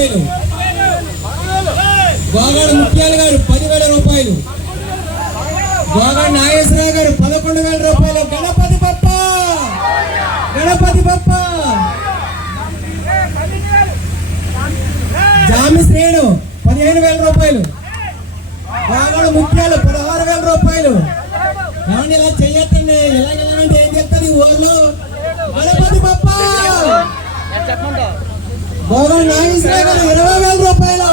రూపాయలు. గోగాడ ముత్యాల గారు 10,000 రూపాయలు. గోగాడ నాగేశ్వరరావు గారు 11,000 రూపాయలు. గణపతి బప్ప గణపతి బప్ప. జామి శ్రేణు 15,000 రూపాయలు. గోగాడ ముత్యాలు 16,000 రూపాయలు. ఏమన్నా ఇలా చెయ్యొద్దండి, ఇలాగెళ్ళాలంటే ఏం చెప్తారు ఈ ఊర్లో. గణపతి బప్ప. గోగాడ నాగేశ్వరరావు గారు 20,000 రూపాయలు.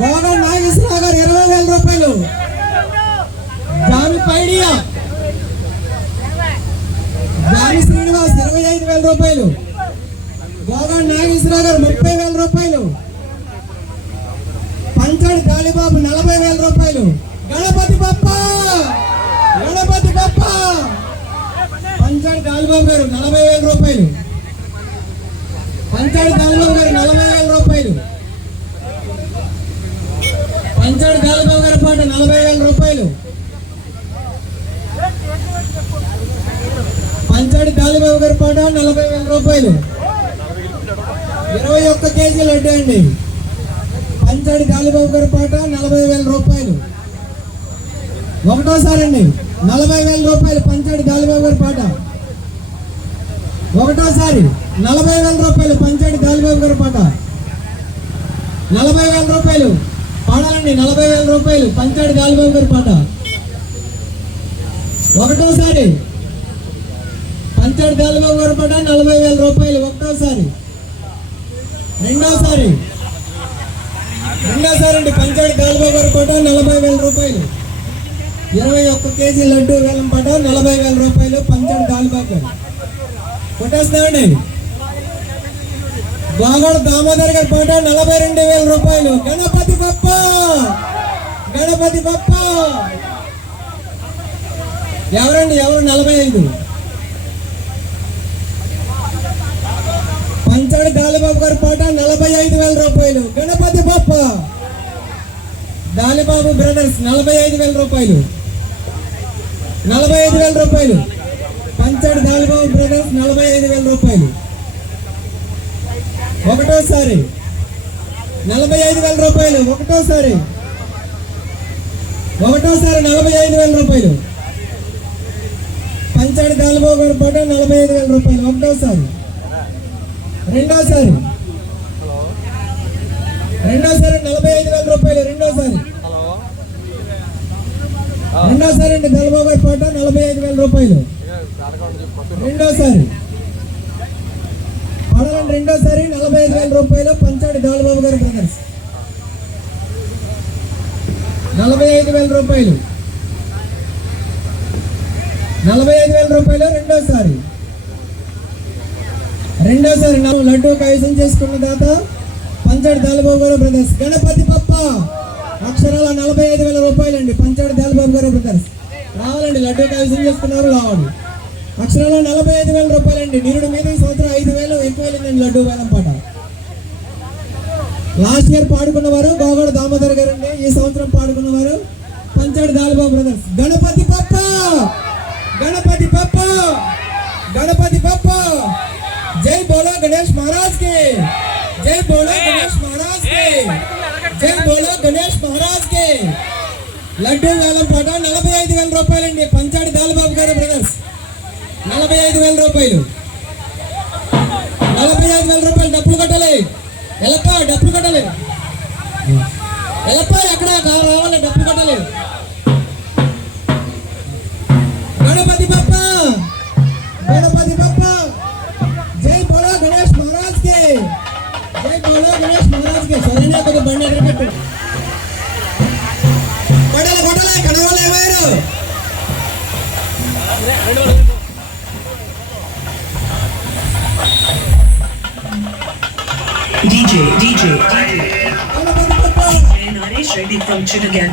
గోగాడ నాగేశ్వరరావు గారు 20,000 రూపాయలు. జామి పైడియా జామి శ్రీనివాస్ 25,000 రూపాయలు. గోగాడ నాగేశ్వరరావు గారు 30,000 రూపాయలు. పంచాడి కాళీబాబు 40,000 రూపాయలు. గణపతి బప్ప గణపతి బప్ప. పంచాడి కాళీబాబు గారు 40,000 రూపాయలు. పంచాడి కాళీబాబు గారు 40,000 రూపాయలు. పంచాడి కాళీబాబు గారి పాట 40,000 రూపాయలు. పంచాడి కాళీబాబు గారి పాట 40,000 రూపాయలు. 21 కేజీ లడ్డు అండి. పంచాడి కాళీబాబు గారి పాట 40,000 రూపాయలు. ఒకటోసారి అండి 40,000 రూపాయలు. పంచాడి కాళీబాబు గారి పాట ఒకటోసారి 40,000 రూపాయలు. పంచాడి కాళీబాబు గారి పాట 40,000 రూపాయలు. పాడాలండి 40,000 రూపాయలు. పంచాడి కాళీబాబు గారి పాట ఒకటోసారి. పంచాడి కాళీబాబు గారి పాట 40,000 రూపాయలు ఒకటోసారి. రెండోసారి అండి పంచాడి కాళీబాబు గారి పాట 40,000 రూపాయలు. 21 కేజీ లడ్డు వేలం పాట 40,000 రూపాయలు. పంచాడి కాళీబాబు గారు కొట్టేస్తామండి. గోగాడ దామోదర్ గారి పాట 42,000 రూపాయలు. గణపతి బప్ప గణపతి బప్ప. ఎవరండి ఎవరు 45? పంచాడి కాళీబాబు గారి పాట 45,000 రూపాయలు. గణపతి బప్ప. దాలిబాబు బ్రదర్స్ 45,000 రూపాయలు. 45,000 రూపాయలు. పంచాడి దాలిబాబు బ్రదర్స్ 45,000 రూపాయలు. ఒకటోసారి 45,000 రూపాయలు. ఒకటోసారి 45,000 రూపాయలు. పంచాడి దాలిబాబు గారి పాట 45,000 రూపాయలు. ఒకటోసారి. రెండోసారి 45,000 రూపాయలు. రెండోసారి అండి దాలిబాబు గారి పాట 45,000 రూపాయలు. రెండోసారి పాడాలండి. రెండోసారి 45,000 రూపాయలు. పంచాడి దాలిబాబు గారి బ్రదర్స్ 45,000 రూపాయలు. 45,000 రూపాయలు. రెండోసారి లడ్డు కైసం చేసుకున్న దాత పంచాడి దాలిబాబు గారి బ్రదర్స్. గణపతి బప్ప. అక్షరాల 45,000 రూపాయలు అండి. పంచాడి దాలిబాబు గారి బ్రదర్స్ రావాలండి. లడ్డు కైసం చేసుకున్నారు రావాలి. అక్షరాల 45,000 రూపాయలండి. నిరుడు మీద ఈ సంవత్సరం 5,000 ఎక్కువైందండి లడ్డు వేలం పాట. లాస్ట్ ఇయర్ పాడుకున్నవారు గోగాడ దామోదర్ గారు అండి. ఈ సంవత్సరం పాడుకున్నవారు పంచాడి దాలిబాబు బ్రదర్స్. గణపతి బప్ప గణపతి బప్ప గణపతి బప్ప. జై బోలో గణేష్ మహారాజ్ కి. జై బోలో గణేష్ మహారాజ్ కి. జై బోలో గణేష్ మహారాజ్ కి. లడ్డు వేలం పాట 45,000 రూపాయలండి. పంచాడి దాలిబాబు గారి బ్రదర్స్ 45,000 రూపాయలు. 45,000 రూపాయలు. డబ్బులు కట్టాలి. ఎలప్ప డబ్బులు కట్టాలి. ఎలప్ప ఎక్కడ రావాలి. డబ్బులు కట్టాలి. గణపతి బప్ప గణపతి బప్ప. జై బోలో గణేష్ మహారాజ్ కి. జై బోలో గణేష్ మహారాజ్ కి. సరైన కొద్ది బండి ఎక్కడ పెట్టు. కొట్టాలి కనవాళ్ళు ఏమయ్యారు. DJ Naresh Reddy from Chittagong.